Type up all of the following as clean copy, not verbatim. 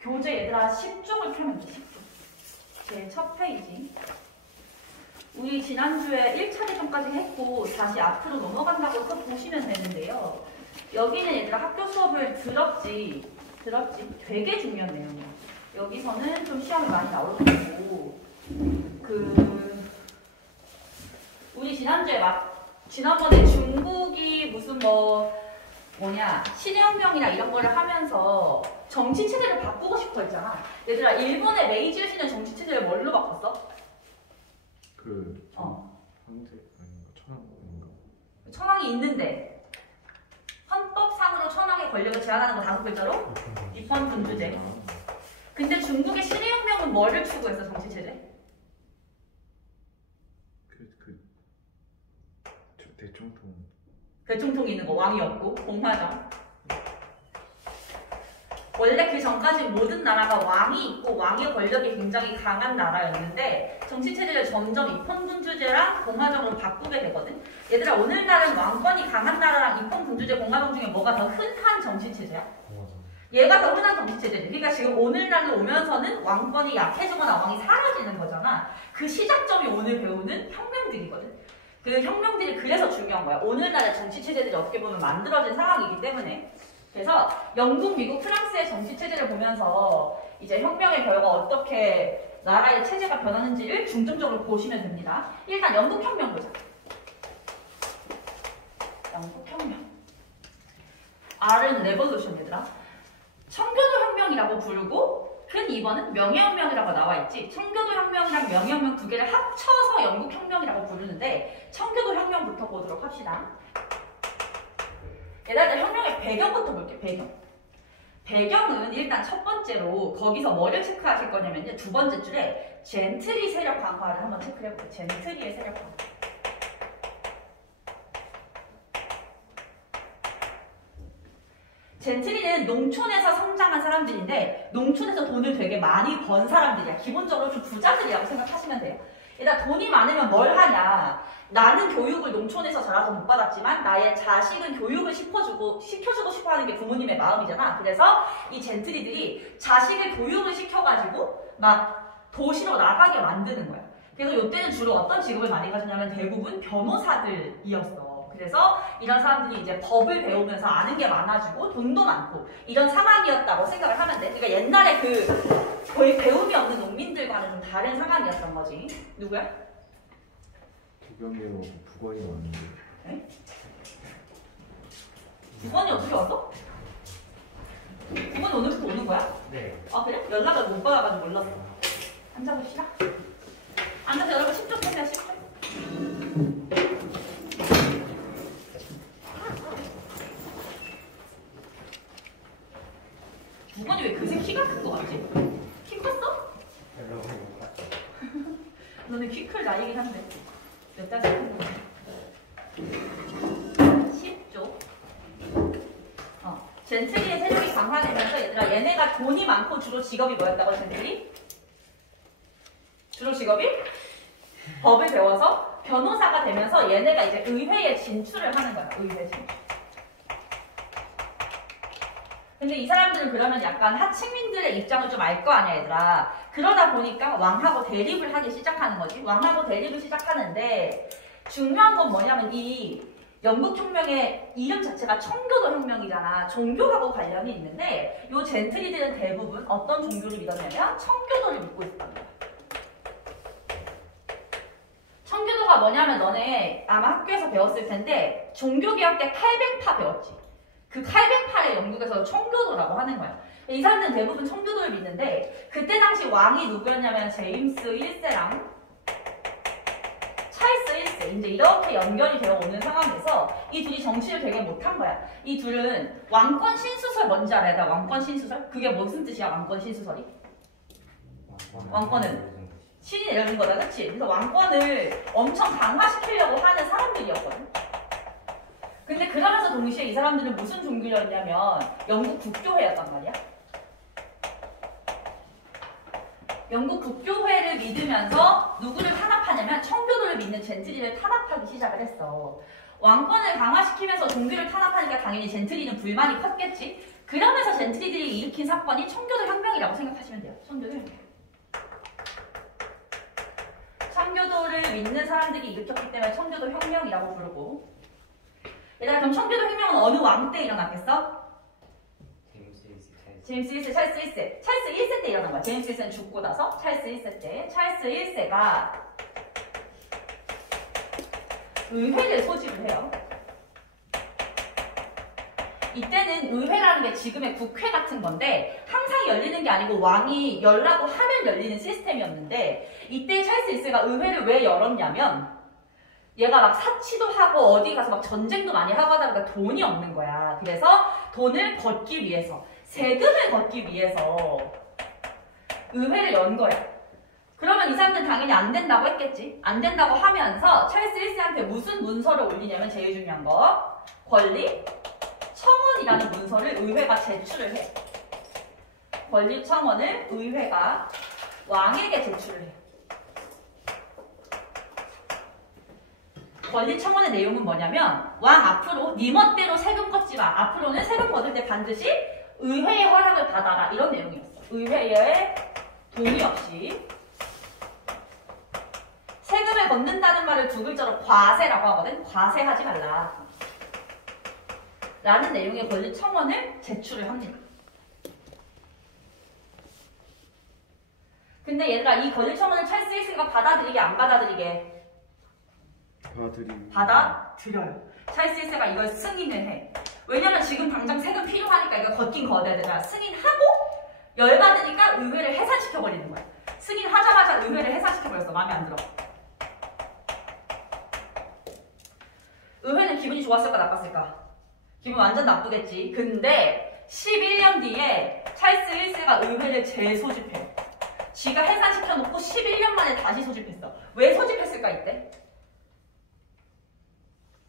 교재 얘들아 10쪽을 펴면 돼. 10쪽. 제일 첫 페이지. 우리 지난주에 1차 대전까지 했고 다시 앞으로 넘어간다고 또 보시면 되는데요. 여기는 얘들아 학교 수업을 들었지 되게 중요한 내용이야. 여기서는 좀 시험에 많이 나올 거고 우리 지난번에 중국이 무슨 신혁명이나 이런 거를 하면서 정치 체제를 바꾸고 싶어 했잖아. 얘들아 일본의 메이지 유신은 정치 체제를 뭘로 바꿨어? 황제 아닌가 천황인가? 천황이 있는데 헌법상으로 천황의 권력을 제한하는 거 5글자로? 입헌군주제. 근데 중국의 신해혁명은 뭐를 추구했어 정치 체제? 대총통이 있는 거 왕이 없고 공화정. 원래 그 전까지 모든 나라가 왕이 있고 왕의 권력이 굉장히 강한 나라였는데 정치 체제를 점점 입헌군주제랑 공화정으로 바꾸게 되거든. 얘들아 오늘날은 왕권이 강한 나라랑 입헌군주제 공화정 중에 뭐가 더 흔한 정치 체제야? 얘가 더 흔한 정치 체제지. 그러니까 지금 오늘날로 오면서는 왕권이 약해지거나 왕이 사라지는 거잖아. 그 시작점이 오늘 배우는 혁명들이거든. 그 혁명들이 그래서 중요한 거야. 오늘날의 정치 체제들이 어떻게 보면 만들어진 상황이기 때문에. 그래서 영국, 미국, 프랑스의 정치 체제를 보면서 이제 혁명의 결과 어떻게 나라의 체제가 변하는지를 중점적으로 보시면 됩니다. 일단 영국 혁명 보자. 영국 혁명. R은 레볼루션 얘들아. 청교도 혁명이라고 부르고 흔 2번은 명예혁명이라고 나와있지. 청교도 혁명이랑 명예혁명 두 개를 합쳐서 영국 혁명이라고 부르는데 청교도 혁명부터 보도록 합시다. 얘들아 혁명의 배경부터 볼게요. 배경은 일단 첫 번째로 거기서 뭐를 체크하실 거냐면요. 두 번째 줄에 젠트리 세력 강화를 한번 체크를 해볼게요. 젠트리의 세력 강화. 젠트리는 농촌에서 성장한 사람들인데 농촌에서 돈을 되게 많이 번 사람들이야. 기본적으로 좀 부자들이라고 생각하시면 돼요. 일단 돈이 많으면 뭘 하냐. 나는 교육을 농촌에서 자라서 못 받았지만 나의 자식은 교육을 시켜주고 싶어하는 게 부모님의 마음이잖아. 그래서 이 젠트리들이 자식을 교육을 시켜가지고 막 도시로 나가게 만드는 거야. 그래서 이때는 주로 어떤 직업을 많이 가졌냐면 대부분 변호사들이었어. 그래서 이런 사람들이 이제 법을 배우면서 아는 게 많아지고 돈도 많고 이런 상황이었다고 생각을 하면 돼. 그러니까 옛날에 거의 배움이 없는 농민들과는 좀 다른 상황이었던 거지. 누구야? 기병이로 부관이 왔는데. 네? 부관이 어떻게 왔어? 부관이 오늘부터 오는 거야? 네. 아 그래? 연락을 못 받아가지고 몰랐어. 앉아봅시다. 앉아서 여러분 10초 펴세요. 10초. 부관이 왜 그새 키가 큰 거 같지? 키 컸어? 너는 키 클 나이긴 한데. 몇 달 큰 거야? 10조. 젠트리의 세력이 강화되면서 얘들아 얘네가 돈이 많고 주로 직업이 뭐였다고 젠트리? 주로 직업이? 법을 배워서 변호사가 되면서 얘네가 이제 의회에 진출을 하는 거야. 의회 진출. 근데 이 사람들은 그러면 약간 하층민들의 입장을 좀 알 거 아니야 얘들아. 그러다 보니까 왕하고 대립을 하기 시작하는 거지. 왕하고 대립을 시작하는데 중요한 건 뭐냐면 이 영국혁명의 이름 자체가 청교도 혁명이잖아. 종교하고 관련이 있는데 이 젠트리들은 대부분 어떤 종교를 믿었냐면 청교도를 믿고 있었던 거야. 청교도가 뭐냐면 너네 아마 학교에서 배웠을 텐데 종교개혁 때 칼뱅파 배웠지. 그 칼뱅파를 영국에서 청교도라고 하는 거야. 이 사람들은 대부분 청교도를 믿는데 그때 당시 왕이 누구였냐면 제임스 1세랑 찰스 1세 이제 이렇게 연결이 되어 오는 상황에서 이 둘이 정치를 되게 못한 거야. 이 둘은 왕권 신수설 뭔지 알아야 돼? 왕권 신수설? 그게 무슨 뜻이야 왕권 신수설이? 왕권은 신이 내려준 거다 그치? 그래서 왕권을 엄청 강화시키려고 하는 사람들이었거든. 근데 그러면서 동시에 이 사람들은 무슨 종교였냐면 영국 국교회였단 말이야. 영국 국교회를 믿으면서 누구를 탄압하냐면 청교도를 믿는 젠트리를 탄압하기 시작을 했어. 왕권을 강화시키면서 종교를 탄압하니까 당연히 젠트리는 불만이 컸겠지. 그러면서 젠트리들이 일으킨 사건이 청교도 혁명이라고 생각하시면 돼요. 청교도 혁명. 청교도를 믿는 사람들이 일으켰기 때문에 청교도 혁명이라고 부르고. 얘들아, 그럼 청교도 혁명은 어느 왕 때 일어났겠어? 제임스 1세, 찰스 1세. 찰스 1세 때 일어난 거야. 제임스 1세는 죽고 나서 찰스 1세 때. 찰스 1세가 의회를 소집을 해요. 이때는 의회라는 게 지금의 국회 같은 건데 항상 열리는 게 아니고 왕이 열라고 하면 열리는 시스템이었는데 이때 찰스 1세가 의회를 왜 열었냐면 얘가 막 사치도 하고 어디 가서 막 전쟁도 많이 하고 하다 보니까 돈이 없는 거야. 그래서 돈을 걷기 위해서, 세금을 걷기 위해서 의회를 연 거야. 그러면 이 사람들은 당연히 안 된다고 했겠지. 안 된다고 하면서 찰스 1세한테 무슨 문서를 올리냐면 제일 중요한 거 권리 청원이라는 문서를 의회가 제출을 해. 권리 청원을 의회가 왕에게 제출을 해. 권리 청원의 내용은 뭐냐면 왕 앞으로 네 멋대로 세금 걷지 마. 앞으로는 세금 걷을 때 반드시 의회의 허락을 받아라. 이런 내용이었어. 의회의 동의 없이 세금을 걷는다는 말을 두 글자로 과세라고 하거든. 과세하지 말라. 라는 내용의 권리 청원을 제출을 합니다. 근데 얘들아, 이 권리 청원을 찰스 1세가 받아들이게 안 받아들이게? 받아들여요. 찰스 1세가 이걸 승인을 해. 왜냐면 지금 당장 세금 필요하니까 이거 걷긴 걷어야 되잖아. 승인하고 열받으니까 의회를 해산시켜버리는 거야. 승인하자마자 의회를 해산시켜버렸어. 마음에 안 들어. 의회는 기분이 좋았을까 나빴을까? 기분 완전 나쁘겠지. 근데 11년 뒤에 찰스 1세가 의회를 재소집해. 지가 해산시켜놓고 11년 만에 다시 소집했어. 왜 소집했을까 이때?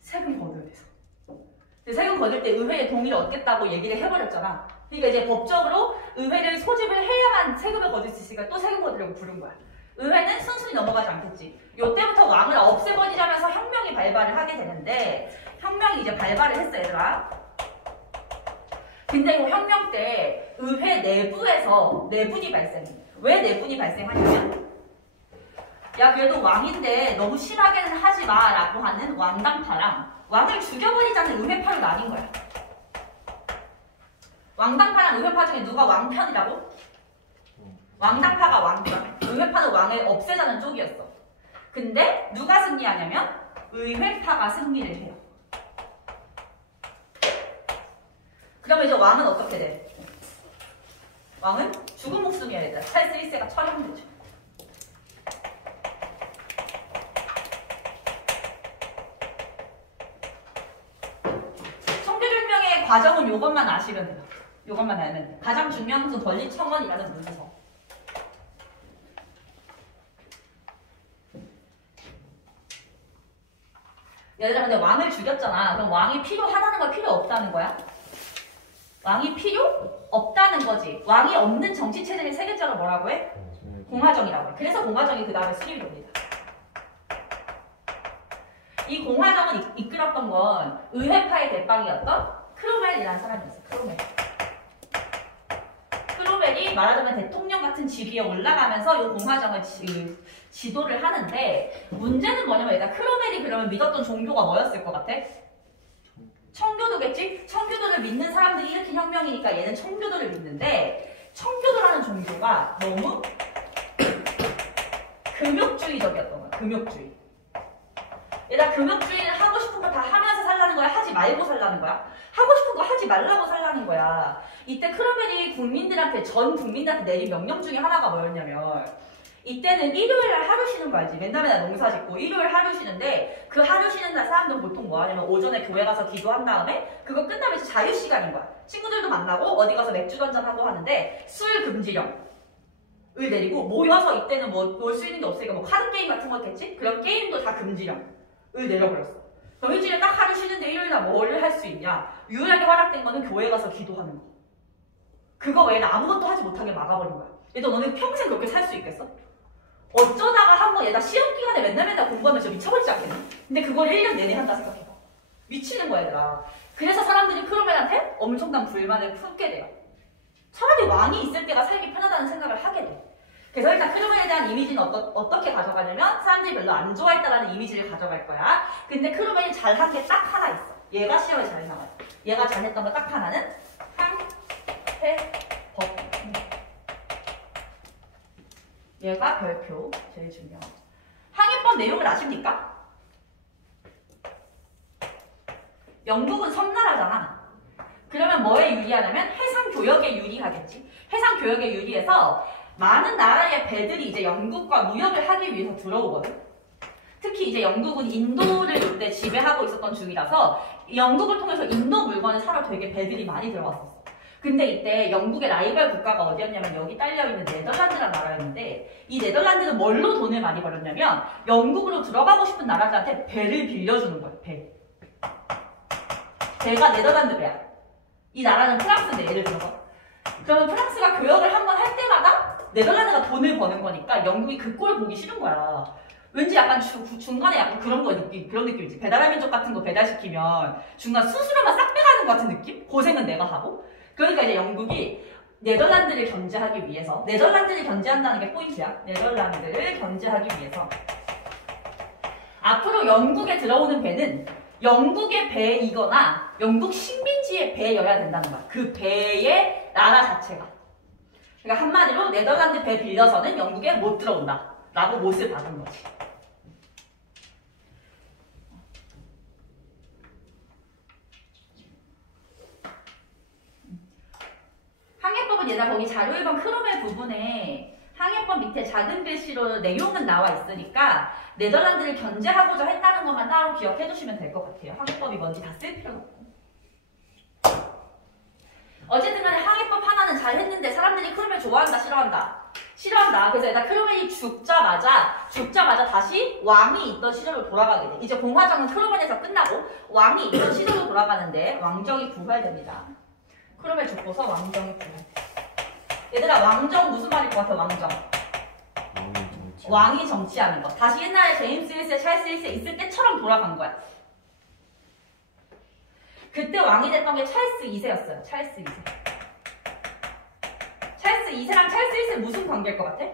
세금 거둬야 돼서. 근데 세금 거둘 때 의회의 동의를 얻겠다고 얘기를 해버렸잖아. 그러니까 이제 법적으로 의회를 소집을 해야만 세금을 거둘 수 있으니까 또 세금 거두려고 부른 거야. 의회는 순순히 넘어가지 않겠지. 요때부터 왕을 없애버리자면서 혁명이 발발을 하게 되는데 혁명이 이제 발발을 했어 얘들아. 근데 이 혁명 때 의회 내부에서 내분이 발생해. 왜 내분이 발생하냐면 야 그래도 왕인데 너무 심하게는 하지 마 라고 하는 왕당파랑 왕을 죽여버리자는 의회파로 나뉜 거야. 왕당파랑 의회파 중에 누가 왕편이라고? 왕당파가 왕편, 의회파는 왕을 없애자는 쪽이었어. 근데 누가 승리하냐면 의회파가 승리를 해요. 그러면 이제 왕은 어떻게 돼? 왕은 죽은 목숨이어야 되잖아. 찰스 1세가 처형되죠. 청교도혁명의 과정은 요것만 아시면 돼요. 요것만 알면 돼. 가장 중요한 것은 권리 청원이라는 문서. 얘들아 근데 왕을 죽였잖아. 그럼 왕이 필요하다는 거야? 필요 없다는 거야? 왕이 필요 없다는 거지. 왕이 없는 정치체제를 세 글자로 뭐라고 해? 공화정이라고 해. 그래서 공화정이 그 다음에 수립이 됩니다. 이 공화정을 이끌었던 건 의회파의 대빵이었던 크로멜이라는 사람이었어. 크로멜이 말하자면 대통령 같은 직위에 올라가면서 이 공화정을 지도를 하는데 문제는 뭐냐면 일단 크로멜이 그러면 믿었던 종교가 뭐였을 것 같아? 청교도겠지? 청교도를 믿는 사람들이 일으킨 혁명이니까 얘는 청교도를 믿는데 청교도라는 종교가 너무 금욕주의적이었던 거야. 금욕주의. 얘들아 금욕주의는 하고 싶은 거 다 하면서 살라는 거야? 하지 말고 살라는 거야? 하고 싶은 거 하지 말라고 살라는 거야. 이때 크로멜이 전 국민들한테 내린 명령 중에 하나가 뭐였냐면 이때는 일요일날 하루 쉬는 거 알지? 맨날 농사 짓고 일요일 하루 쉬는데 그 하루 쉬는 날 사람들은 보통 뭐 하냐면 오전에 교회 가서 기도한 다음에 그거 끝나면 이제 자유시간인 거야. 친구들도 만나고 어디 가서 맥주도 한잔 하고 하는데 술 금지령을 내리고 모여서 이때는 뭐 놀 수 있는 게 없으니까 뭐 카드 게임 같은 거겠지? 그런 게임도 다 금지령을 내려버렸어. 그럼 일주일에 딱 하루 쉬는데 일요일날 뭘 할 수 있냐? 유일하게 허락된 거는 교회 가서 기도하는 거. 그거 외에는 아무것도 하지 못하게 막아버린 거야. 얘도 너는 평생 그렇게 살 수 있겠어? 어쩌다가 한번 얘다 시험 기간에 맨날 공부하면 진짜 미쳐버리지 않겠니? 근데 그걸 1년 내내 한다 생각해봐. 미치는 거야 얘들아. 그래서 사람들이 크로멜한테 엄청난 불만을 품게 돼요. 차라리 왕이 있을 때가 살기 편하다는 생각을 하게 돼요. 그래서 일단 크로멜에 대한 이미지는 어떻게 가져가냐면 사람들이 별로 안 좋아했다라는 이미지를 가져갈 거야. 근데 크로멜이 잘한 게 딱 하나 있어. 얘가 시험에 잘 나와요. 얘가 잘했던 거 딱 하나는 항해법. 얘가 별표 제일 중요한 거. 항해법 내용을 아십니까? 영국은 섬나라잖아. 그러면 뭐에 유리하냐면 해상 교역에 유리하겠지. 해상 교역에 유리해서 많은 나라의 배들이 이제 영국과 무역을 하기 위해서 들어오거든. 특히 이제 영국은 인도를 이때 지배하고 있었던 중이라서 영국을 통해서 인도 물건을 사러 되게 배들이 많이 들어왔었어. 근데 이때 영국의 라이벌 국가가 어디였냐면 여기 딸려있는 네덜란드라는 나라였는데 이 네덜란드는 뭘로 돈을 많이 벌었냐면 영국으로 들어가고 싶은 나라들한테 배를 빌려주는 거야. 배가 네덜란드 배야. 이 나라는 프랑스인데 예를 들어서 그러면 프랑스가 교역을 한번 할 때마다 네덜란드가 돈을 버는 거니까 영국이 그 꼴 보기 싫은 거야. 왠지 약간 중간에 약간 그런 느낌이지. 배달민족 같은 거 배달시키면 중간 수수료만 싹 빼가는 것 같은 느낌? 고생은 내가 하고. 그러니까 이제 영국이 네덜란드를 견제하기 위해서 네덜란드를 견제한다는 게 포인트야. 네덜란드를 견제하기 위해서 앞으로 영국에 들어오는 배는 영국의 배이거나 영국 식민지의 배여야 된다는 거야. 그 배의 나라 자체가. 그러니까 한마디로 네덜란드 배 빌려서는 영국에 못 들어온다 라고 못을 박은 거지. 항해법은 얘들아 거기 자료 1번 크로멜 부분에 항해법 밑에 작은 글씨로 내용은 나와 있으니까 네덜란드를 견제하고자 했다는 것만 따로 기억해 두시면 될 것 같아요. 항해법이 뭔지 다 쓸 필요는 없고. 어쨌든 간에 항해법 하나는 잘 했는데 사람들이 크로멜 좋아한다 싫어한다? 싫어한다. 그래서 일단 크로멜이 죽자마자 다시 왕이 있던 시절로 돌아가게 돼. 이제 공화정은 크로멜에서 끝나고 왕이 있던 시절로 돌아가는데 왕정이 부활됩니다. 크로멜 죽고서 왕정이 부활. 얘들아 왕정 무슨 말일 것 같아? 왕정. 왕이 정치하는 거. 다시 옛날에 제임스 1세, 찰스 1세 있을 때처럼 돌아간 거야. 그때 왕이 됐던 게 찰스 2세였어요. 찰스 2세. 찰스 2세랑 찰스 1세 무슨 관계일 것 같아?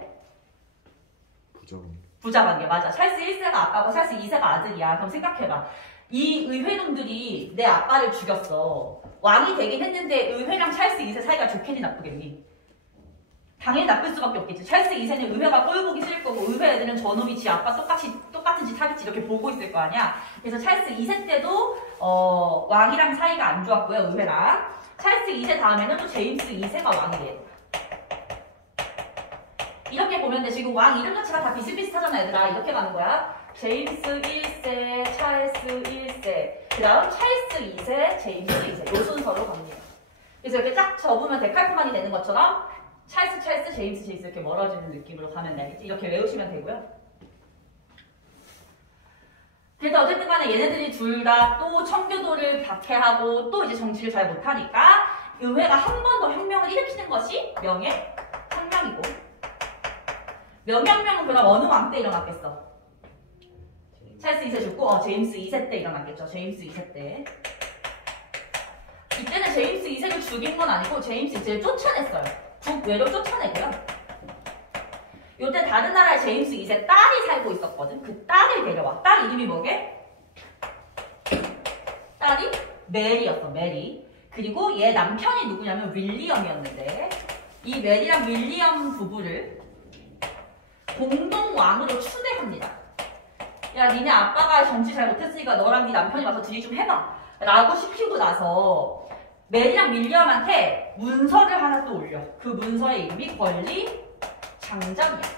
부자 관계. 맞아. 찰스 1세가 아빠고 찰스 2세가 아들이야. 그럼 생각해봐. 이 의회놈들이 내 아빠를 죽였어. 왕이 되긴 했는데 의회랑 찰스 2세 사이가 좋겠니 나쁘겠니? 당연히 나쁠 수밖에 없겠지. 찰스 2세는 의회가 꼴보기 싫을 거고 의회 애들은 저놈이 지 아빠 똑같은 짓 하겠지 이렇게 보고 있을 거 아니야. 그래서 찰스 2세 때도 왕이랑 사이가 안 좋았고요. 의회랑. 찰스 2세 다음에는 또 제임스 2세가 왕이 돼. 이렇게 보면 돼. 지금 왕 이름 자체가 다 비슷비슷하잖아 얘들아. 이렇게 가는 거야. 제임스 1세, 찰스 1세, 그 다음 찰스 2세, 제임스 2세 요 순서로 갑니다. 그래서 이렇게 쫙 접으면 데칼코마니 되는 것처럼 찰스, 제임스 이렇게 멀어지는 느낌으로 가면 되겠지. 이렇게 외우시면 되고요. 그래서 어쨌든 간에 얘네들이 둘 다 또 청교도를 박해하고 또 이제 정치를 잘 못하니까 의회가 한 번 더 혁명을 일으키는 것이 명예혁명이고 명예혁명은 그럼 어느 왕 때 일어났겠어? 찰스 2세 죽고 제임스 2세 때 일어났겠죠. 제임스 2세 때. 이때는 제임스 2세를 죽인 건 아니고 제임스 2세를 쫓아냈어요. 국외로 쫓아내고요. 요때 다른 나라에 제임스 2세 딸이 살고 있었거든. 그 딸을 데려와. 딸 이름이 뭐게? 딸이 메리였어. 메리. 그리고 얘 남편이 누구냐면 윌리엄이었는데 이 메리랑 윌리엄 부부를 공동왕으로 추대합니다. 야 니네 아빠가 정치 잘 못했으니까 너랑 네 남편이 와서 들이 좀 해봐 라고 시키고 나서 메리랑 윌리엄한테 문서를 하나 또 올려. 그 문서의 이름이 권리장전이야.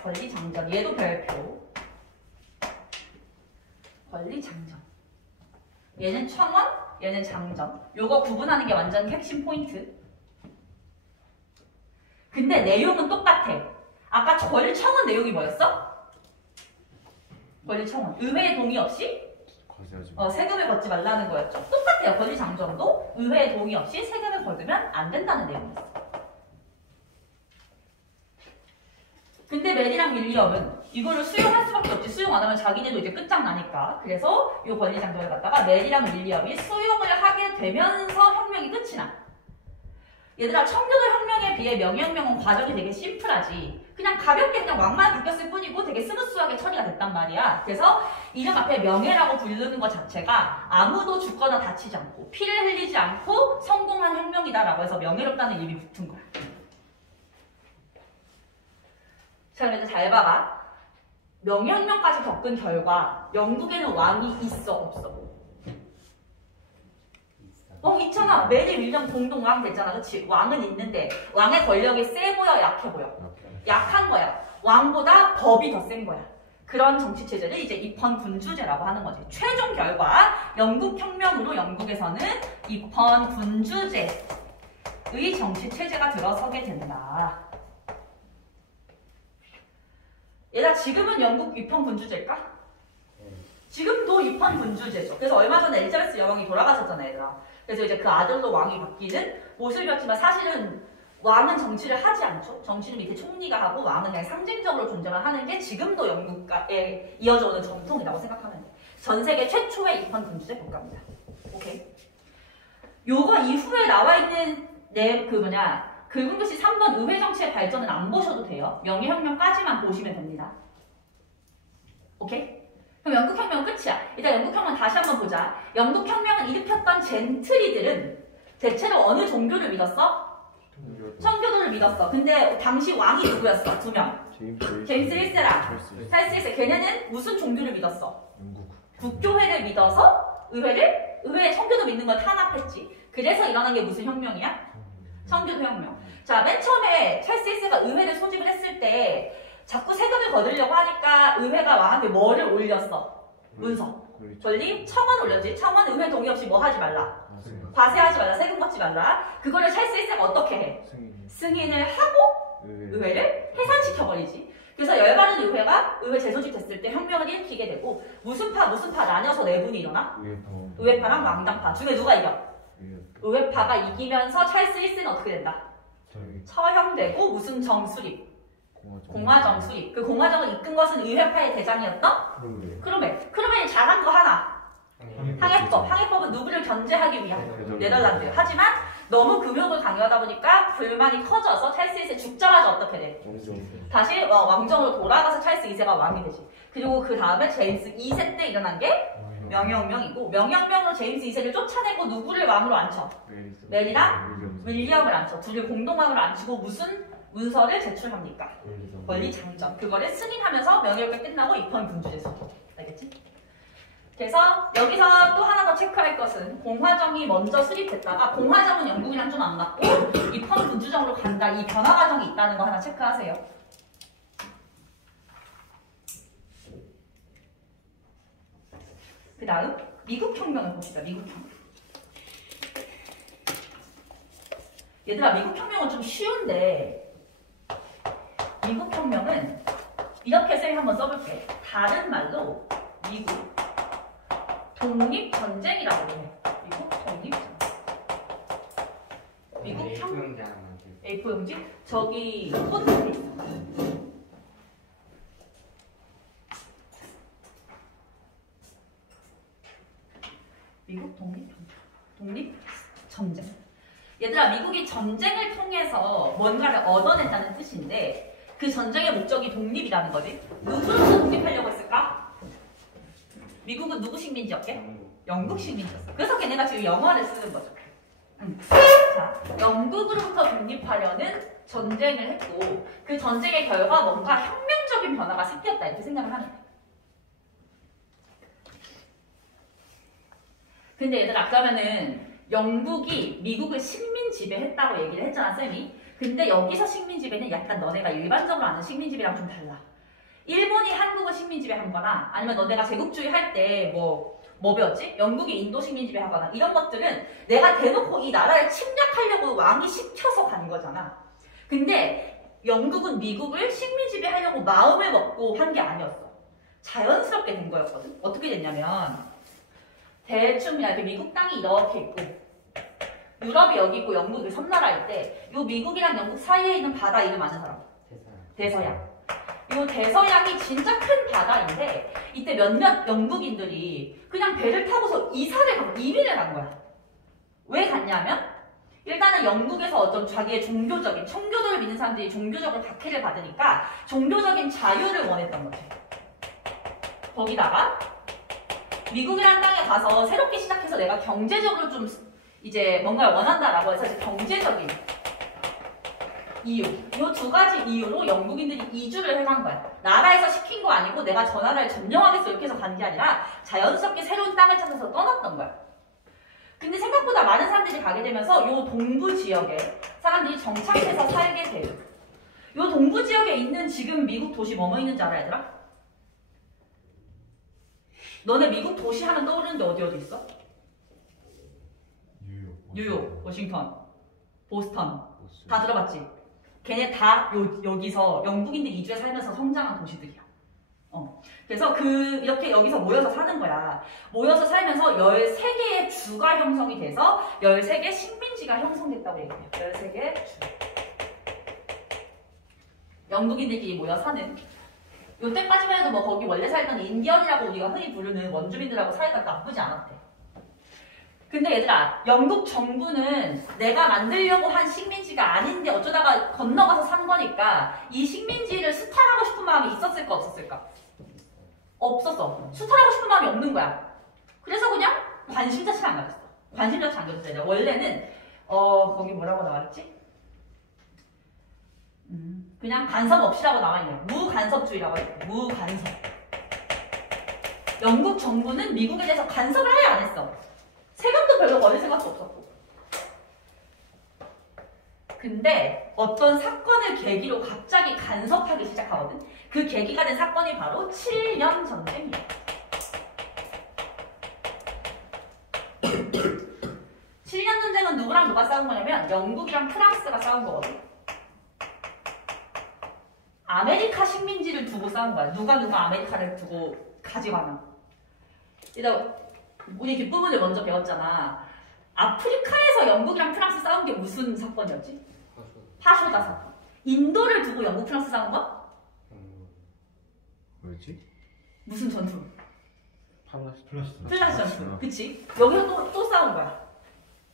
권리장전. 얘도 별표. 권리장전. 얘는 청원, 얘는 장전. 요거 구분하는 게 완전 핵심 포인트. 근데 내용은 똑같아. 아까 권리청원 내용이 뭐였어? 권리청원. 의회의 동의 없이 세금을 걷지 말라는 거였죠. 똑같아요. 권리장전도 의회의 동의 없이 세금을 걷으면 안 된다는 내용이었어요. 근데 메리랑 윌리엄은 이거를 수용할 수밖에 없지. 수용 안 하면 자기네도 이제 끝장나니까. 그래서 이 권리장벽을 갖다가 멜이랑 윌리엄이 수용을 하게 되면서 혁명이 끝이 나. 얘들아, 청교도 혁명에 비해 명예혁명은 과정이 되게 심플하지. 그냥 가볍게 그냥 왕만 바뀌었을 뿐이고 되게 스무스하게 처리가 됐단 말이야. 그래서 이름 앞에 명예라고 부르는 것 자체가 아무도 죽거나 다치지 않고 피를 흘리지 않고 성공한 혁명이다라고 해서 명예롭다는 이름이 붙은 거야. 자, 그래서 잘 봐봐. 명예혁명까지 겪은 결과 영국에는 왕이 있어 없어? 있잖아. 메리 윌리엄 공동 왕 됐잖아. 그치? 왕은 있는데 왕의 권력이 세 보여 약해 보여? 약한 거야. 왕보다 법이 더 센 거야. 그런 정치체제를 이제 입헌 군주제라고 하는 거지. 최종 결과 영국혁명으로 영국에서는 입헌 군주제의 정치체제가 들어서게 된다. 얘들아, 지금은 영국 입헌 군주제일까? 지금도 입헌 군주제죠. 그래서 얼마 전에 엘리자베스 여왕이 돌아가셨잖아, 얘들아. 그래서 이제 그 아들로 왕이 바뀌는 모습이었지만 사실은 왕은 정치를 하지 않죠. 정치는 밑에 총리가 하고 왕은 그냥 상징적으로 존재만 하는 게 지금도 영국에 이어져 오는 전통이라고 생각하면 돼. 전 세계 최초의 입헌 군주제 국가입니다. 오케이. 요거 이후에 나와 있는 긁은 글씨 3번 의회 정치의 발전은 안 보셔도 돼요. 명예혁명까지만 보시면 됩니다. 오케이? 그럼 영국혁명은 끝이야. 일단 영국혁명 다시 한번 보자. 영국혁명을 일으켰던 젠트리들은 대체로 어느 종교를 믿었어? 청교도를 믿었어. 근데 당시 왕이 누구였어? 2명. 제임스 1세랑 찰스 1세. 걔네는 무슨 종교를 믿었어? 국교회를 믿어서 의회에 청교도 믿는 걸 탄압했지. 그래서 일어난 게 무슨 혁명이야? 청교도 혁명. 자, 맨 처음에 찰스 1세가 의회를 소집을 했을 때 자꾸 세금을 거두려고 하니까 의회가 왕한테 뭐를 올렸어? 문서. 권리? 청원 올렸지. 청원 의회 동의 없이 뭐 하지 말라? 과세하지 말라. 세금 걷지 말라. 그거를 찰스 1세가 어떻게 해? 승인을 하고 의회를 해산시켜버리지. 그래서 열받은 의회가 의회 재소집 됐을 때 혁명을 일으키게 되고 무슨 파 나뉘어서 내분이 일어나? 의회파랑 왕당파 중에 누가 이겨? 의회파가 이기면서 찰스 1세는 어떻게 된다? 처형되고 무슨 정 수립? 공화정 수립. 그 공화정을 이끈 것은 의회파의 대장이었던? 크롬웰이 잘한 거 하나. 항해법. 항해법은 누구를 견제하기 위한 네덜란드. 하지만 너무 금욕을 강요하다 보니까 불만이 커져서 찰스 2세 죽자마자 어떻게 돼? 다시 왕정으로 돌아가서 찰스 2세가 왕이 되지. 그리고 그 다음에 제임스 2세 때 일어난 게 명예혁명이고, 명예혁명으로 제임스 2세를 쫓아내고 누구를 왕으로 앉혀? 멜이랑 윌리엄을 앉혀. 둘을 공동왕으로 앉히고 무슨 문서를 제출합니까? 권리장전. 그거를 승인하면서 명예혁명 끝나고 입헌 군주제소. 알겠지? 그래서 여기서 또 하나 더 체크할 것은 공화정이 먼저 수립됐다가 공화정은 영국이랑 좀 안 맞고 입헌 군주정으로 간다. 이 변화 과정이 있다는 거 하나 체크하세요. 그 다음 미국혁명을 봅시다. 미국혁명. 얘들아, 미국혁명은 좀 쉬운데 미국혁명은 이렇게 쌤이 한번 써볼게. 다른 말로 미국 독립전쟁이라고 해. 미국 독립전쟁. 미국 A4용지? 저기 폰트에 있어. 미국 독립전쟁. 얘들아, 미국이 전쟁을 통해서 뭔가를 얻어낸다는 뜻인데 그 전쟁의 목적이 독립이라는 거지. 누구로부터 독립하려고 했을까? 미국은 누구 식민지였게? 영국 식민지였어. 그래서 걔네가 지금 영어를 쓰는 거죠. 자, 영국으로부터 독립하려는 전쟁을 했고 그 전쟁의 결과 뭔가 혁명적인 변화가 생겼다 이렇게 생각을 하는 거야. 근데 얘들아, 그러면은 영국이 미국을 식민 지배했다고 얘기를 했잖아, 쌤이. 근데 여기서 식민 지배는 약간 너네가 일반적으로 아는 식민 지배랑 좀 달라. 일본이 한국을 식민 지배한 거나 아니면 너네가 제국주의 할 때 뭐 배웠지? 영국이 인도 식민 지배하거나 이런 것들은 내가 대놓고 이 나라를 침략하려고 왕이 시켜서 간 거잖아. 근데 영국은 미국을 식민 지배하려고 마음을 먹고 한 게 아니었어. 자연스럽게 된 거였거든. 어떻게 됐냐면 대충 이렇게 미국 땅이 이렇게 있고 유럽이 여기 있고 영국이 섬나라일 때 이 미국이랑 영국 사이에 있는 바다 이름 아는 사람? 대서양. 이 대서양이 진짜 큰 바다인데 이때 몇몇 영국인들이 그냥 배를 타고서 이민을 간 거야. 왜 갔냐면 일단은 영국에서 어떤 자기의 종교적인 청교도를 믿는 사람들이 종교적으로 박해를 받으니까 종교적인 자유를 원했던 거지. 거기다가 미국이라는 땅에 가서 새롭게 시작해서 내가 경제적으로 좀 이제 뭔가를 원한다라고 해서 경제적인 이유, 이 두 가지 이유로 영국인들이 이주를 해간 거야. 나라에서 시킨 거 아니고 내가 저 나라를 점령하겠어 이렇게 해서 간 게 아니라 자연스럽게 새로운 땅을 찾아서 떠났던 거야. 근데 생각보다 많은 사람들이 가게 되면서 요 동부 지역에 사람들이 정착해서 살게 돼요. 요 동부 지역에 있는 지금 미국 도시 뭐뭐 있는지 알아 얘들아? 너네 미국 도시 하면 떠오르는데 어디 있어? 뉴욕, 워싱턴, 보스턴 다 들어봤지? 걔네 다 여기서 영국인들 이주해 살면서 성장한 도시들이야. 그래서 이렇게 여기서 모여서 사는 거야. 모여서 살면서 13개의 주가 형성이 돼서 13개 식민지가 형성됐다고 얘기해요. 13개 주. 영국인들끼리 모여 사는. 요때까지만 해도 뭐 거기 원래 살던 인디언이라고 우리가 흔히 부르는 원주민들하고 사이가 나쁘지 않았대. 근데 얘들아, 영국 정부는 내가 만들려고 한 식민지가 아닌데 어쩌다가 건너가서 산 거니까 이 식민지를 수탈하고 싶은 마음이 있었을까 없었을까? 없었어. 수탈하고 싶은 마음이 없는 거야. 그래서 그냥 관심 자체를 안 가졌어. 관심 자체 안 가졌어요. 원래는 거기 뭐라고 나왔지? 그냥 간섭 없이라고 나와있네요. 무간섭주의라고 해요. 무간섭. 영국 정부는 미국에 대해서 간섭을 아예 안 했어. 세금도 별로 걸릴 생각도 없었고. 근데 어떤 사건을 계기로 갑자기 간섭하기 시작하거든. 그 계기가 된 사건이 바로 7년 전쟁이야. 7년 전쟁은 누구랑 누가 싸운 거냐면 영국이랑 프랑스가 싸운 거거든. 아메리카 식민지를 두고 싸운 거야. 누가 아메리카를 두고 가져가나. 일단 우리 뒷부분을 먼저 배웠잖아. 아프리카에서 영국이랑 프랑스 싸운 게 무슨 사건이었지? 파쇼다 사건. 인도를 두고 영국 프랑스 싸운 거? 뭐였지? 무슨 전투? 플라시 전투. 그치? 여기서 또 싸운 거야.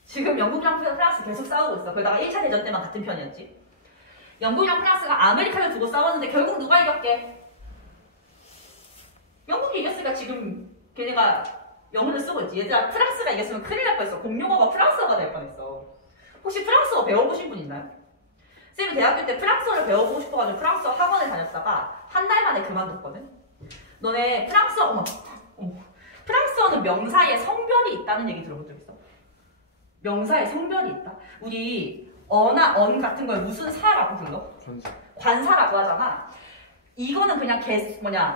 지금 영국이랑 프랑스 계속 싸우고 있어. 그러다가 1차 대전 때만 같은 편이었지. 영국이랑 프랑스가 아메리카를 두고 싸웠는데 결국 누가 이겼게? 영국이 이겼으니까 지금 걔네가 영어를 쓰고 있지. 얘들아, 프랑스가 이겼으면 큰일 날 뻔했어. 공용어가 프랑스어가 될 뻔했어. 혹시 프랑스어 배워보신 분 있나요? 쌤이 대학교 때 프랑스어를 배워보고 싶어가지고 프랑스어 학원을 다녔다가 한 달 만에 그만뒀거든? 너네 프랑스어는 명사에 성별이 있다는 얘기 들어본 적 있어? 명사에 성별이 있다? 우리 언 같은 걸 무슨 사라고 불러? 관사라고 하잖아. 이거는 그냥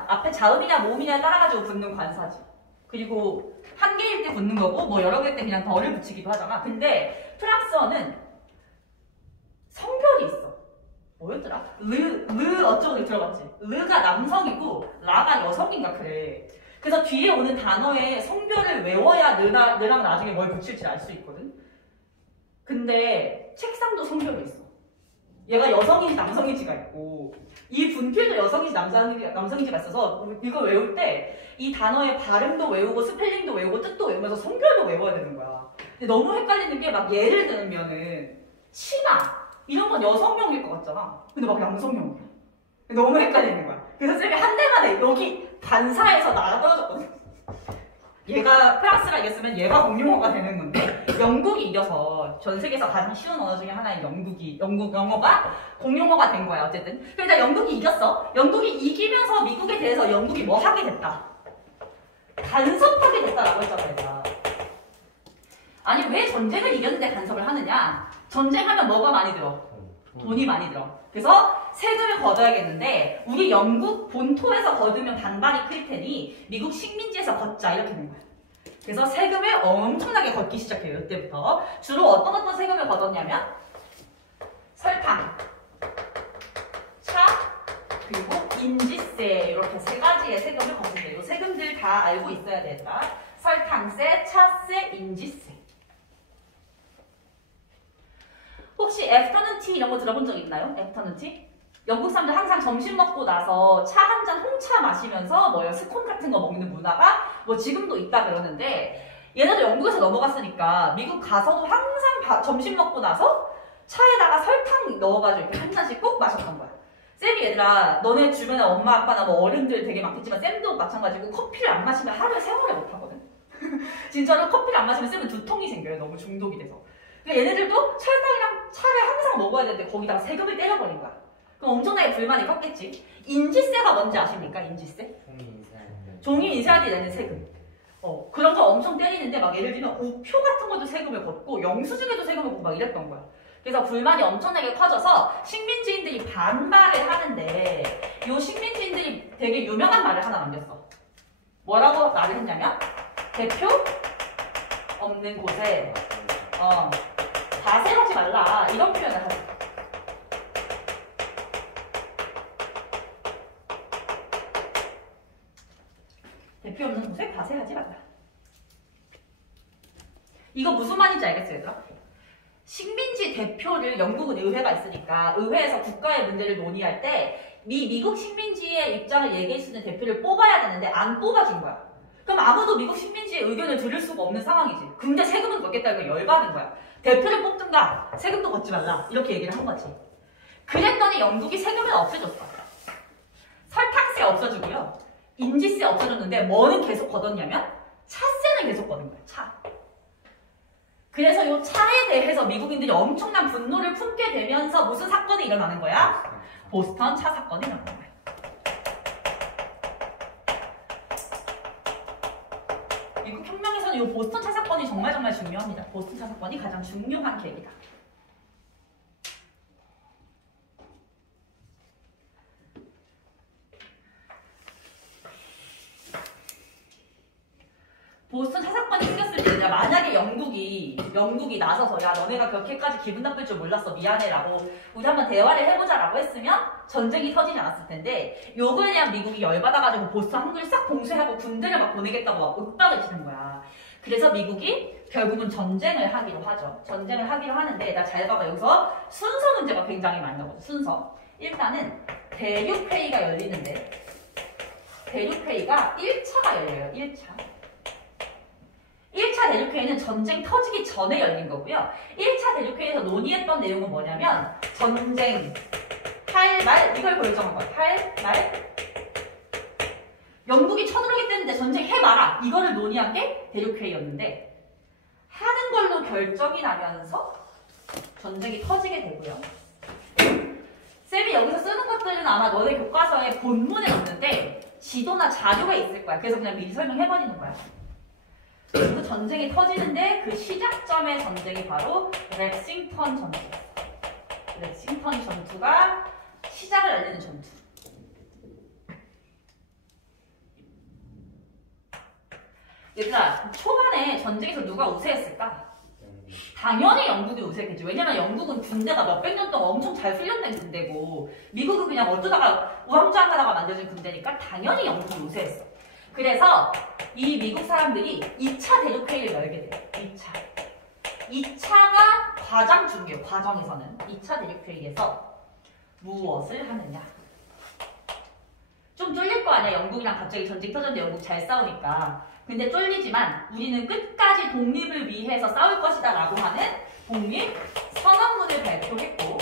앞에 자음이냐 모음이냐에 따라가지고 붙는 관사지. 그리고 한 개일 때 붙는 거고 뭐 여러 개일 때 그냥 덜을 붙이기도 하잖아. 근데 프랑스어는 성별이 있어. 뭐였더라? 르 어쩌고 들어봤지? 르가 남성이고 라가 여성인가 그래. 그래서 뒤에 오는 단어에 성별을 외워야 르랑 나중에 뭘 붙일지 알 수 있거든. 근데 책상도 성별이 있어. 얘가 여성인지 남성인지가 있고 이 분필도 여성인지 남성인지가 있어서 이걸 외울 때 이 단어의 발음도 외우고 스펠링도 외우고 뜻도 외우면서 성별도 외워야 되는 거야. 근데 너무 헷갈리는 게 막 예를 들면은 치마 이런 건 여성용일 것 같잖아. 근데 막 남성용이야. 너무 헷갈리는 거야. 그래서 쌤이 한 달 만에 여기 반사에서 나가 떨어졌거든. 얘가 프랑스가 이겼으면 얘가 공용어가 되는 건데 영국이 이겨서 전 세계에서 가장 쉬운 언어 중에 하나인 영어가 공용어가 된 거야. 어쨌든 그러니까 영국이 이겼어. 영국이 이기면서 미국에 대해서 영국이 뭐 하게 됐다. 간섭하게 됐다라고 했잖아. 얘가. 아니 왜 전쟁을 이겼는데 간섭을 하느냐. 전쟁하면 뭐가 많이 들어? 돈이 많이 들어. 그래서 세금을 걷어야겠는데 우리 영국 본토에서 걷으면 반발이 클 테니 미국 식민지에서 걷자 이렇게 된 거야. 그래서 세금을 엄청나게 걷기 시작해요. 이때부터. 주로 어떤 세금을 걷었냐면 설탕, 차, 그리고 인지세 이렇게 세 가지의 세금을 걷는데요. 세금들 다 알고 있어야 된다. 설탕세, 차세, 인지세. 혹시 애프터눈 티 이런 거 들어본 적 있나요? 애프터눈 티? 영국 사람들 항상 점심 먹고 나서 차 한 잔 홍차 마시면서 뭐 스콘 같은 거 먹는 문화가 뭐 지금도 있다 그러는데 얘네들 영국에서 넘어갔으니까 미국 가서도 항상 점심 먹고 나서 차에다가 설탕 넣어가지고 이렇게 한 잔씩 꼭 마셨던 거야. 쌤이 얘들아 너네 주변에 엄마 아빠나 뭐 어른들 되게 많겠지만 쌤도 마찬가지고 커피를 안 마시면 하루에 생활을 못 하거든. 진짜로 커피를 안 마시면 쌤은 두통이 생겨요. 너무 중독이 돼서. 그러니까 얘네들도 설탕이랑 차를 항상 먹어야 되는데 거기다가 세금을 때려버린 거야. 그럼 엄청나게 불만이 컸겠지. 인지세가 뭔지 아십니까? 인지세? 종이 인쇄할 때 내는 세금. 그런 거 엄청 때리는데 막 예를 들면 우표 같은 것도 세금을 걷고 영수증에도 세금을 걷고 막 이랬던 거야. 그래서 불만이 엄청나게 커져서 식민지인들이 반발을 하는데 이 식민지인들이 되게 유명한 말을 하나 남겼어. 뭐라고 말을 했냐면 대표 없는 곳에 과세하지 말라 이런 표현을 하죠. 대표 없는 곳에 과세하지 말라. 이거 무슨 말인지 알겠어요, 얘들아? 식민지 대표를 영국은 의회가 있으니까 의회에서 국가의 문제를 논의할 때 미국 식민지의 입장을 얘기할 수 있는 대표를 뽑아야 되는데 안 뽑아준 거야. 그럼 아무도 미국 식민지의 의견을 들을 수가 없는 상황이지. 근데 세금은 걷겠다고 열받은 거야. 대표를 뽑든가 세금도 걷지 말라 이렇게 얘기를 한 거지. 그랬더니 영국이 세금을 없애줬어. 설탕세 없어주고요. 인지세 없어졌는데 뭐는 계속 걷었냐면 차세는 계속 걷은 거야. 차. 그래서 이 차에 대해서 미국인들이 엄청난 분노를 품게 되면서 무슨 사건이 일어나는 거야? 보스턴 차 사건이 일어나는 거야. 미국 혁명에서는 이 보스턴 차 사건이 정말 중요합니다. 보스턴 차 사건이 가장 중요한 계기다. 보스턴 차 사건이 생겼을 때 만약에 영국이 나서서 야 너네가 그렇게까지 기분 나쁠 줄 몰랐어 미안해라고 우리 한번 대화를 해보자라고 했으면 전쟁이 터지지 않았을 텐데 요거에 대한 미국이 열받아가지고 보스턴 항구를 싹 봉쇄하고 군대를 막 보내겠다고 막 윽박을 치는 거야. 그래서 미국이 결국은 전쟁을 하기로 하죠. 전쟁을 하기로 하는데 나 잘 봐봐. 여기서 순서 문제가 굉장히 많이 나오거든. 순서. 일단은 대륙회의가 열리는데 대륙회의가 1차가 열려요. 1차 대륙회의는 전쟁 터지기 전에 열린 거고요. 1차 대륙회의에서 논의했던 내용은 뭐냐면 전쟁, 할 말 이걸 결정한 거예요. 할 말. 영국이 쳐들어오겠다는데 전쟁 해봐라. 이거를 논의한 게 대륙회의였는데 하는 걸로 결정이 나면서 전쟁이 터지게 되고요. 쌤이 여기서 쓰는 것들은 아마 너네 교과서에 본문에 없는데 지도나 자료에 있을 거야. 그래서 그냥 미리 설명해버리는 거야. 그 전쟁이 터지는데 그 시작점의 전쟁이 바로 렉싱턴 전투였어. 렉싱턴 전투가 시작을 알리는 전투. 얘들아, 초반에 전쟁에서 누가 우세했을까? 당연히 영국이 우세했겠지. 왜냐면 영국은 군대가 몇백 년 동안 엄청 잘 훈련된 군대고 미국은 그냥 어쩌다가 우왕좌왕하다가 만들어진 군대니까 당연히 영국이 우세했어. 그래서 이 미국 사람들이 2차 대륙회의를 열게 돼요. 2차가 과정 중이에요. 과정에서는 2차 대륙회의에서 무엇을 하느냐. 좀 쫄릴 거 아니야. 영국이랑 갑자기 전쟁 터졌는데 영국 잘 싸우니까. 근데 쫄리지만 우리는 끝까지 독립을 위해서 싸울 것이다 라고 하는 독립 선언문을 발표했고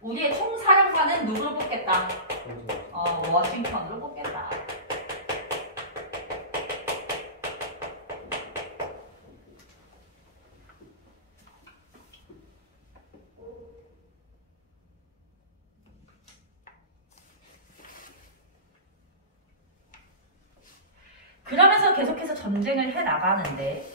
우리의 총사령관은 누구로 뽑겠다? 워싱턴으로 뽑겠다. 그러면서 계속해서 전쟁을 해 나가는데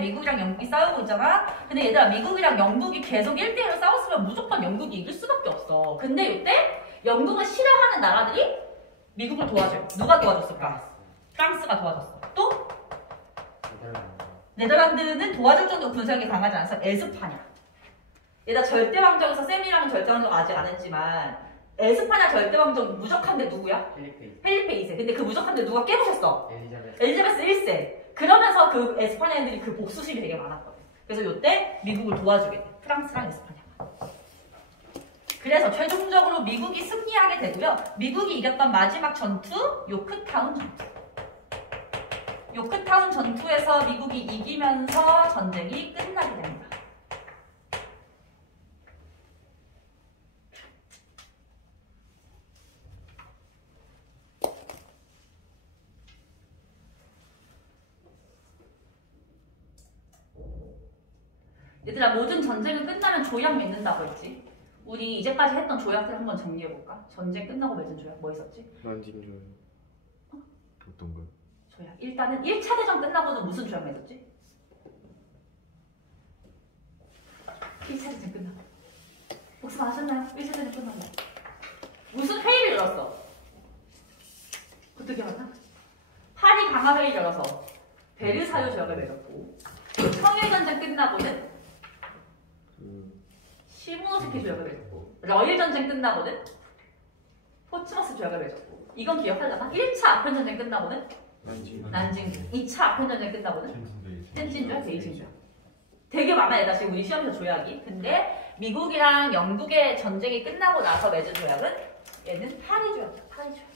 미국이랑 영국이 싸우고 있잖아. 근데 얘들아 미국이랑 영국이 계속 1대1로 싸웠으면 무조건 영국이 이길 수밖에 없어. 근데 이때 영국을 싫어하는 나라들이 미국을 도와줘요. 누가 도와줬을까? 프랑스가 도와줬어. 또? 네덜란드는 도와줄 정도 군사력이 강하지 않아서 에스파냐. 얘들아 절대왕정에서 쌤이랑은 절대왕정 아직 안 했지만 에스파냐 절대왕정 무적한데 누구야? 펠리페 2세. 근데 그 무적한데 누가 깨부셨어? 엘리자베스 1세. 그러면서 그 에스파냐인들이 그 복수심이 되게 많았거든. 그래서 이때 미국을 도와주게 돼. 프랑스랑 에스파냐. 그래서 최종적으로 미국이 승리하게 되고요. 미국이 이겼던 마지막 전투 요크타운 전투. 요크타운 전투에서 미국이 이기면서 전쟁이 끝나게 됩니다. 얘들아, 모든 전쟁은 끝나면 조약 맺는다고 했지. 우리 이제까지 했던 조약들 한번 정리해볼까? 전쟁 끝나고 맺은 조약 뭐 있었지? 난징 조약. 어떤 거요? 조약. 일단은 1차 대전 끝나고도 무슨 조약 맺었지? 1차 대전 끝나고. 복습 안 하셨나요? 1차 대전 끝나고. 무슨 회의를 열었어? 그것도 기억나? 파리 강화회의를 열어서 베르사유 조약을 맺었고, 청일전쟁 끝나고는 시모노세키 조약을 맺었고, 러일전쟁 끝나고는 포츠머스 조약을 맺었고. 이건 기억하려나? 1차 아편전쟁 끝나고는 난징. 2차 아편전쟁 끝나고는 텐진 조약, 베이징 조약. 되게 많아 얘다 지금 우리 시험에서 조약이. 근데 미국이랑 영국의 전쟁이 끝나고 나서 맺은 조약은 얘는 파리 조약이야. 파리 조약.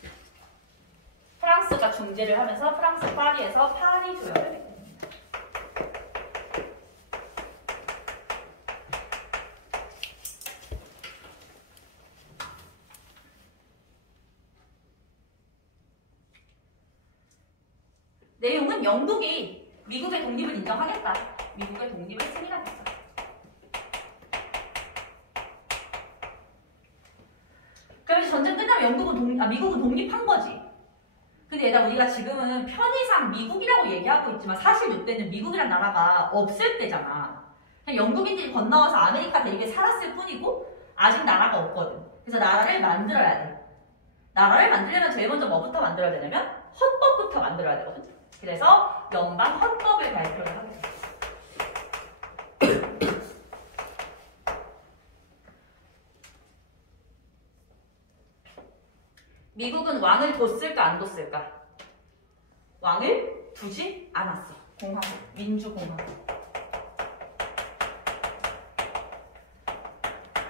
프랑스가 중재를 하면서 프랑스 파리에서 파리 조약을 맺습니다. 내용은 영국이 미국의 독립을 인정하겠다. 미국의 독립을 승인하겠다. 그래서 전쟁 끝나면 미국은 독립한 거지. 근데 얘들아, 우리가 지금은 편의상 미국이라고 얘기하고 있지만 사실 이때는 미국이란 나라가 없을 때잖아. 그냥 영국인들이 건너와서 아메리카 대륙에 살았을 뿐이고 아직 나라가 없거든. 그래서 나라를 만들어야 돼. 나라를 만들려면 제일 먼저 뭐부터 만들어야 되냐면 헌법부터 만들어야 되거든. 그래서 연방 헌법을 발표를 하게 됐어. 미국은 왕을 뒀을까 안 뒀을까? 왕을 두지 않았어. 공화국, 민주공화국.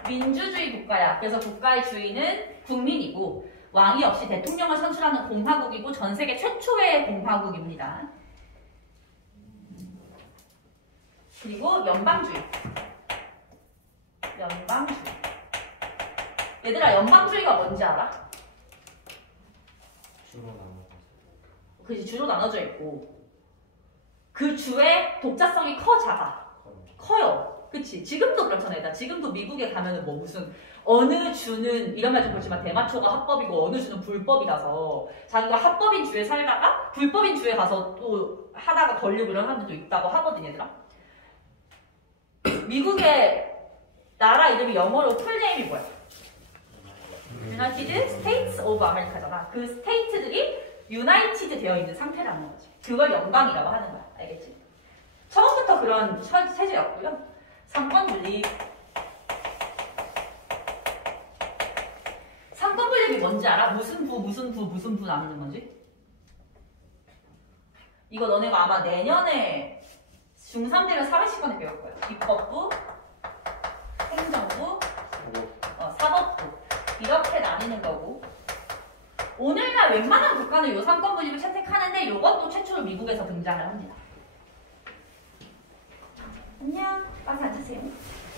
민주주의 국가야. 그래서 국가의 주인은 국민이고 왕이 없이 대통령을 선출하는 공화국이고 전 세계 최초의 공화국입니다. 그리고 연방주의. 연방주의. 얘들아, 연방주의가 뭔지 알아? 그치, 주로 나눠져 있고 그 주의 독자성이 커, 작아? 커요. 그치? 지금도 그렇잖아. 얘들아. 지금도 미국에 가면은 뭐 무슨 어느 주는 이런 말 좀 그렇지만 대마초가 합법이고 어느 주는 불법이라서 자기가 합법인 주에 살다가 불법인 주에 가서 또 하다가 걸리고 이런 사람들도 있다고 하거든. 얘들아. 미국의 나라 이름이 영어로 풀네임이 뭐야? United States of America잖아. 그 스테이트들이 유나이티드 되어 있는 상태라는 거지. 그걸 연방이라고 하는 거야. 알겠지? 처음부터 그런 체제였고요. 삼권 분립. 삼권 분립이 뭔지 알아? 무슨 부 나누는 건지? 이거 너네가 아마 내년에 중3 되면 사회시간에 배울 거야. 입법부, 행정부, 사법부. 이렇게 나뉘는 거고. 오늘날 웬만한 국가는 요 삼권 분립을 채택하는데 이것도 최초로 미국에서 등장을 합니다. 안녕. 빨리 앉으세요.